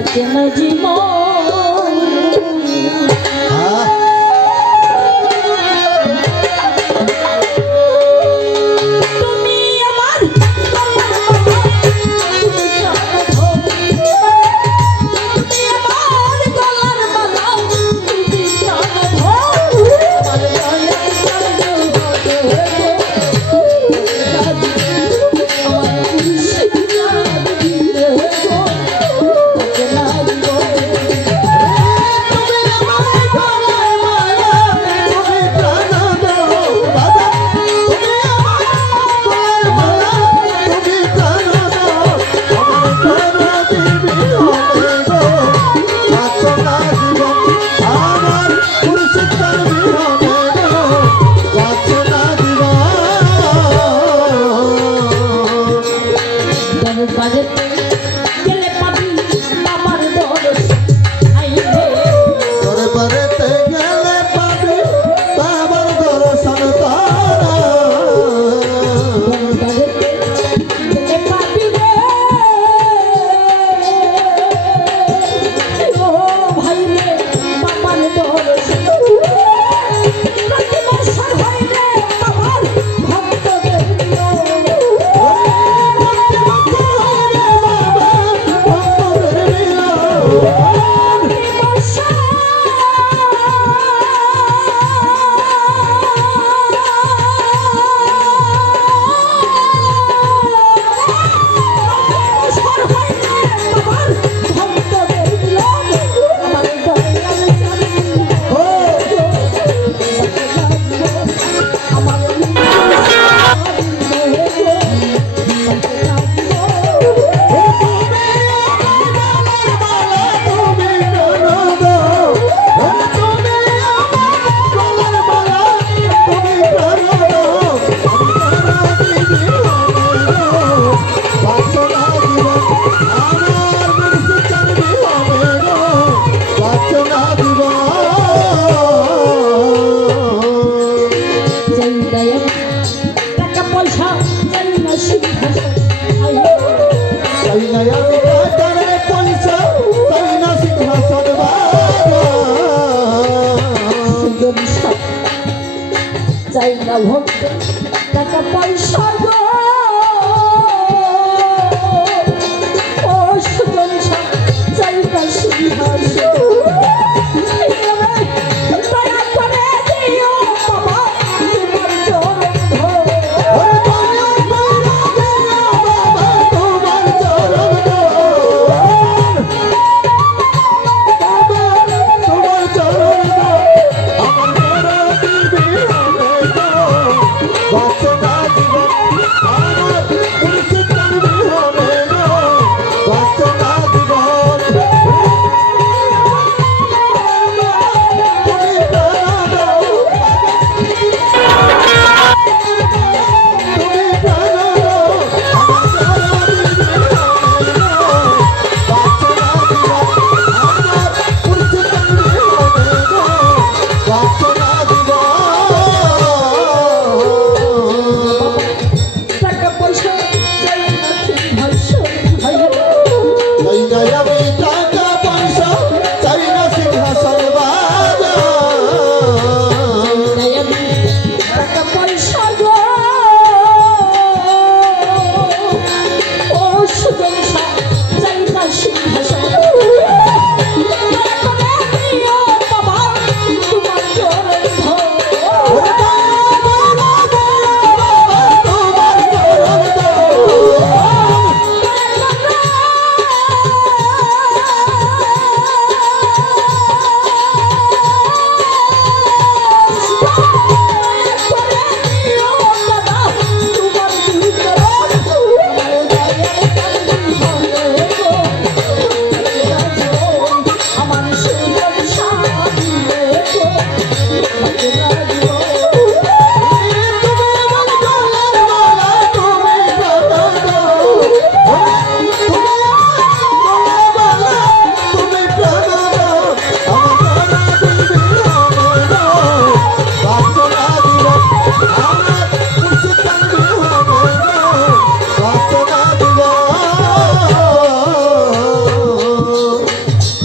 Not imagine.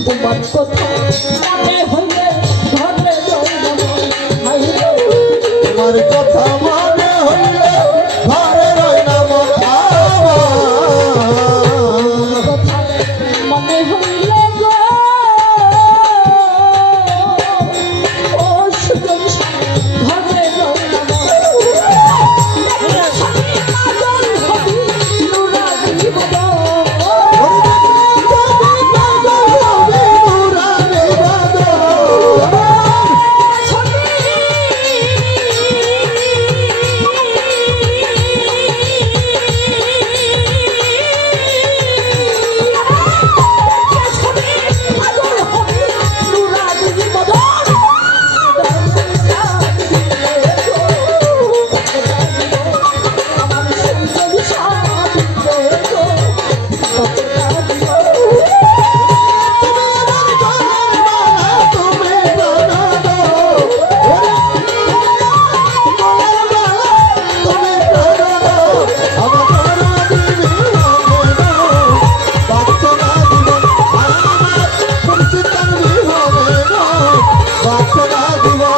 তোমার কথা মা বাপরা দিবা